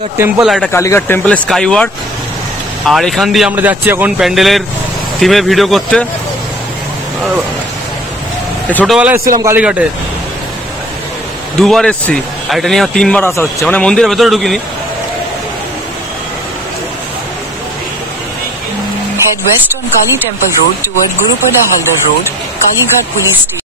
Temple আর একটা Kalighat টেম্পলের sky walk. আর এখান দিয়ে আমরা যাচ্ছি এখন প্যান্ডেলের থিমে ভিডিও করতে। ছোটবেলায় এসেছিলাম কালীঘাটে, দুবার এসেছি, আর এটা নিয়ে 3বার আসা হচ্ছে, মানে মন্দিরের ভেতরে ঢুকিনি। Head west on Kali Temple Road toward Gurupada Haldar Road, Kalighat Police Station.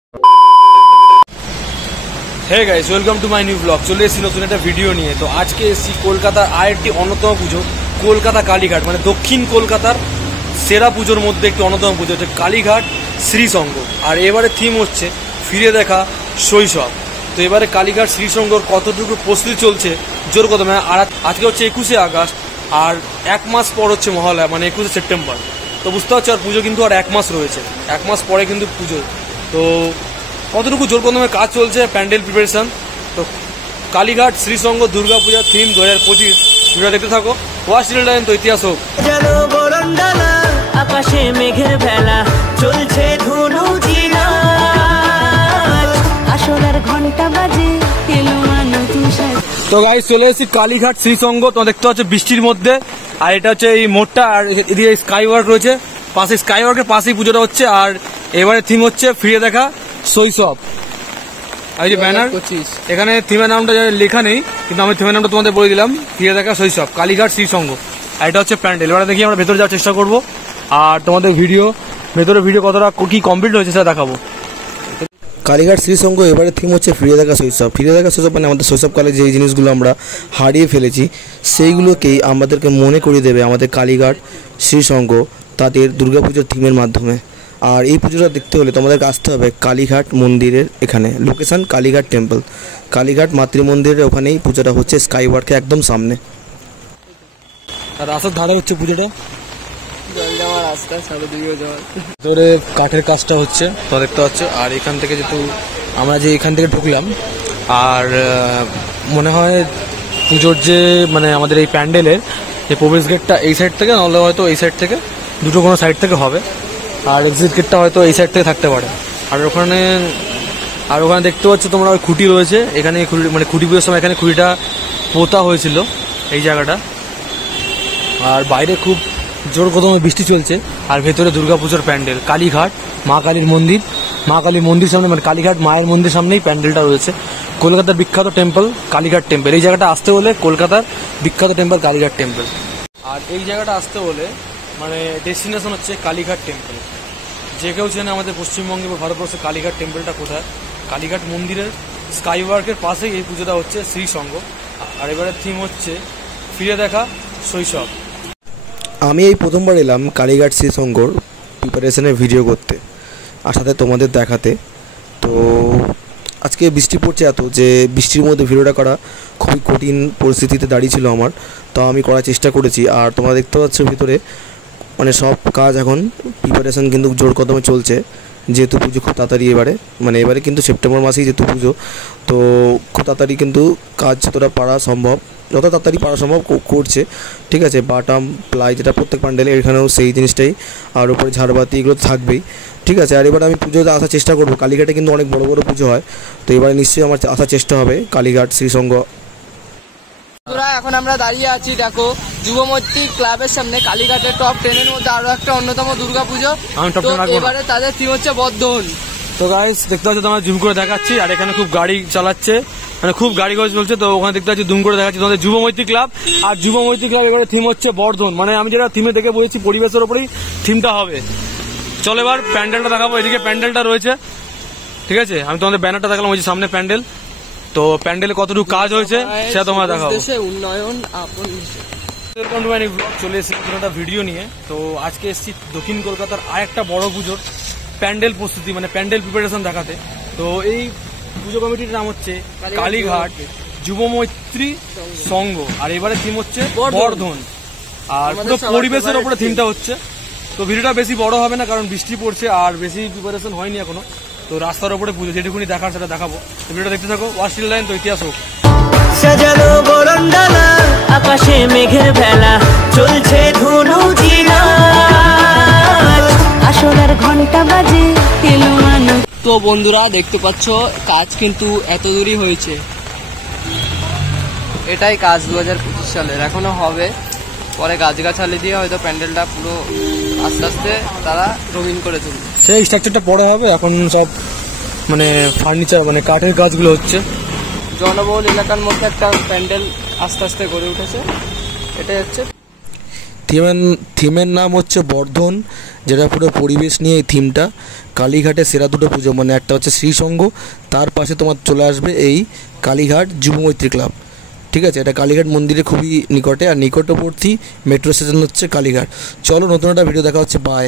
Hey guys, welcome to my new blog. চলে এসেছি নতুন একটা ভিডিও নিয়ে। তো আজকে এসেছি কলকাতার আরেকটি অন্যতম পুজো, কলকাতা কালীঘাট, মানে দক্ষিণ কলকাতার সেরা পুজোর মধ্যে একটি অন্যতম পুজো হচ্ছে কালীঘাট শ্রীসঙ্গ। আর এবারে থিম হচ্ছে ফিরে দেখা শৈশব। তো এবারে কালীঘাট শ্রীসঙ্গর কতটুকু প্রস্তুতি চলছে জোর কদমে। আর আজকে হচ্ছে 21শে আগস্ট, আর 1 মাস পর হচ্ছে মহালয়া, মানে 21শে সেপ্টেম্বর। তো বুঝতে পারছো, আর পুজো কিন্তু আর 1 মাস রয়েছে, 1 মাস পরে কিন্তু পুজো। তো কতটুকু জোর কদমে কাজ চলছে, প্যান্ডেল প্রিপারেশন। তো কালীঘাট শ্রীসঙ্গ দুর্গা পূজা থিম 2025 ভিডিও দেখতে থাকো। ওয়াচ টিল টাইম, তো ইতিহাস হোক। আকাশে মেঘের ভেলা চলছে ধুনু আসলার ঘন্টা বাজে তো গাইস, চলে এসেছি কালীঘাট শ্রীসঙ্গ। তোমরা দেখতে পাচ্ছ বৃষ্টির মধ্যে, আর এটা হচ্ছে এই মোড়টা, আর এদিকে স্কাই ওয়ার্ক রয়েছে পাশে, স্কাই ওয়ার্কের পাশেই পুজোটা হচ্ছে। আর এবারে থিম হচ্ছে ফিরে দেখা শৈশব। আর এই যে ব্যানার, এখানে থিমের নামটা লেখা নেই, কিন্তু আমি থিমের নামটা তোমাদের বলে দিলাম, ফিরে দেখা শৈশব, কালীঘাট শ্রীসঙ্গ। আর এটা হচ্ছে প্যান্ডেল। এবারে দেখি আমরা ভেতরে যাওয়ার চেষ্টা করবো, আর তোমাদের ভেতরে ভিডিও কতটা কি কমপ্লিট হয়েছে সেটা দেখাবো। কালীঘাট শ্রীসঙ্গ এবারে থিম হচ্ছে ফিরে দেখা শৈশব। ফিরে দেখা শৈশব মানে আমাদের শৈশবকালে যে জিনিসগুলো আমরা হারিয়ে ফেলেছি সেইগুলোকেই আমাদেরকে মনে করিয়ে দেবে আমাদের কালীঘাট শ্রীসঙ্গ তাদের দুর্গাপুজোর থিমের মাধ্যমে। আর এই পুজোটা দেখতে হলে তোমাদেরকে আসতে হবে কালীঘাট মন্দিরের এখানে, লোকেশন কালীঘাট টেম্পল, কালীঘাট মাতৃ মন্দিরের ওখানেই পুজোটা হচ্ছে, স্কাই ওয়ার্কের একদম সামনে। আর রাস্তার ধারে হচ্ছে পুজোটা, জল যাওয়ার রাস্তা, সারদিকেও যাওয়ার ভিতরে কাঠের কাজটা হচ্ছে, তো দেখতে পাচ্ছ। আর এখান থেকে যেহেতু আমরা যে এখান থেকে ঢুকলাম, আর মনে হয় পুজোর যে মানে আমাদের এই প্যান্ডেলের যে প্রবেশ গেটটা এই সাইড থেকে, নাহলে হয়তো এই সাইড থেকে, দুটো কোনো সাইড থেকে হবে। আর এক্সিট গেটটা হয়তো এই সাইড থেকে থাকতে পারে। আর ওখানে দেখতে পাচ্ছ তোমরা ওই খুঁটি রয়েছে, এখানে মানে খুঁটি পুজোর সময় এখানে খুঁটিটা পোতা হয়েছিল এই জায়গাটা। আর বাইরে খুব জোর কদমে বৃষ্টি চলছে, আর ভেতরে দুর্গাপুজোর প্যান্ডেল, কালীঘাট মা কালীর মন্দির, মা কালীর মন্দির সামনে, মানে কালীঘাট মায়ের মন্দির সামনেই প্যান্ডেলটা রয়েছে। কলকাতার বিখ্যাত টেম্পল কালীঘাট টেম্পল। এই জায়গাটা আসতে হলে কলকাতার বিখ্যাত টেম্পল কালীঘাট টেম্পল। আর এই জায়গাটা আসতে হলে মানে ডেস্টিনেশন হচ্ছে কালীঘাট টেম্পল। যে কেউ চেনে আমাদের পশ্চিমবঙ্গে বা ভারতবর্ষে কালীঘাট টেম্পলটা কোথায়, কালীঘাট মন্দিরের স্কাই ওয়ার্কের পাশেই এই পুজোটা হচ্ছে শ্রীসঙ্গ। আর এবারে থিম হচ্ছে ফিরে দেখা শৈশব। আমি এই প্রথমবার এলাম কালীঘাট শ্রীসঙ্গর প্রিপারেশনের ভিডিও করতে, আর সাথে তোমাদের দেখাতে। তো আজকে বৃষ্টি পড়ছে এত, যে বৃষ্টির মধ্যে ভিডিওটা করা খুবই কঠিন পরিস্থিতিতে দাঁড়িয়েছিল আমার, তো আমি করার চেষ্টা করেছি। আর তোমরা দেখতে পাচ্ছ ভিতরে মানে সব কাজ এখন প্রিপারেশন কিন্তু জোর কদমে চলছে, যেহেতু পুজো খুব তাড়াতাড়ি এবারে কিন্তু সেপ্টেম্বর মাসেই যেহেতু পুজো, তো খুব তাড়াতাড়ি কিন্তু কাজ যতটা পারা সম্ভব, যত তাড়াতাড়ি পারা সম্ভব করছে, ঠিক আছে। বাটাম প্লাই যেটা প্রত্যেক প্যান্ডেলে, এখানেও সেই জিনিসটাই। আর উপরে ঝাড়বাতি এগুলো থাকবেই, ঠিক আছে। আর এবার আমি পুজোতে আসার চেষ্টা করবো, কালীঘাটে কিন্তু অনেক বড় বড় পুজো হয়, তো এবারে নিশ্চয়ই আমার আসার চেষ্টা হবে কালীঘাট শ্রীসঙ্গ। এখন আমরা দাঁড়িয়ে আছি, দেখো যুবমূর্তি ক্লাবের সামনে, কালীঘাটের টপ 10-এর মধ্যে আরো একটা অন্যতম দুর্গাপুজো। এবারে তাদের থিম হচ্ছে বর্ধন। তো গাইস, দেখতে পাচ্ছ তোমরা জুম করে দেখাচ্ছি, আর এখানে খুব গাড়ি চালাচ্ছে, মানে খুব গাড়ি গজ চলছে। তো ওখানে দেখতে পাচ্ছি জুম করে দেখাচ্ছি তোমাদের যুবমৈত্রী ক্লাব। আর যুবমৈত্রী ক্লাব এবারে থিম হচ্ছে বর্ধন, মানে আমি যেটা থিমে দেখে বলেছি পরিবেশের উপরেই থিমটা হবে। চলো এবার প্যান্ডেলটা দেখাবো। এদিকে প্যান্ডেলটা রয়েছে, ঠিক আছে। আমি তোমাদের ব্যানারটা দেখালাম, ওই যে সামনে প্যান্ডেল। তো প্যান্ডেলে কতটুকু কাজ হয়েছে সেটা তোমরা দেখাবো। উন্নয়ন আপন চলে এসেছি একটা ভিডিও নিয়ে। তো আজকে এসেছি দক্ষিণ কলকাতার আরেকটা বড় পুজোর প্যান্ডেল প্রস্তুতি, মানে প্যান্ডেল প্রিপারেশন দেখাতে। তো এই পুজো কমিটির নাম হচ্ছে কালীঘাট যুবমৈত্রী সংঘ। আর এবারে থিম হচ্ছে বর্ধন, আর পুরো পরিবেশের ওপরে থিমটা হচ্ছে। তো ভিডিওটা বেশি বড় হবে না, কারণ বৃষ্টি পড়ছে আর বেশি প্রিপারেশন হয়নি এখনো। তো রাস্তার ওপরে পুজো, যেটুকুনি দেখার সেটা দেখাবো। তো ভিডিওটা দেখতে থাকো, ওয়াচ টিল টাইম, তো ইতিহাস হোক। সাজানো বরণডালা আকাশে মেঘের ভেলা চলছে ধুনু আসলার ঘন্টা বাজে। তো বন্ধুরা দেখতে পাচ্ছ কাজ কিন্তু এত দূরই হয়েছে, এটাই কাজ 2025। সালের, এখনো হবে। পরে গাছগাছালি দিয়ে হয়তো প্যান্ডেলটা পুরো আস্তে আস্তে তারা রঙিন করে তুলবে। সেই স্ট্রাকচারটা পরে হবে, এখন সব মানে ফার্নিচার মানে কাঠের কাজগুলো হচ্ছে। জনবহুল এলাকার মধ্যে একটা প্যান্ডেল আস্তে আস্তে গড়ে উঠেছে, এটাই হচ্ছে থিমের নাম হচ্ছে বর্ধন, যেটা পুরো পরিবেশ নিয়ে এই থিমটা। কালীঘাটের সেরা দুটো পুজো, মানে একটা হচ্ছে শ্রীসঙ্গ, তার পাশে তোমার চলে আসবে এই কালীঘাট যুবমৈত্রী ক্লাব। ঠিক আছে, এটা কালীঘাট মন্দিরে খুবই নিকটে, আর নিকটবর্তী মেট্রো স্টেশন হচ্ছে কালীঘাট। চলো নতুন একটা ভিডিও দেখা হচ্ছে, বাই।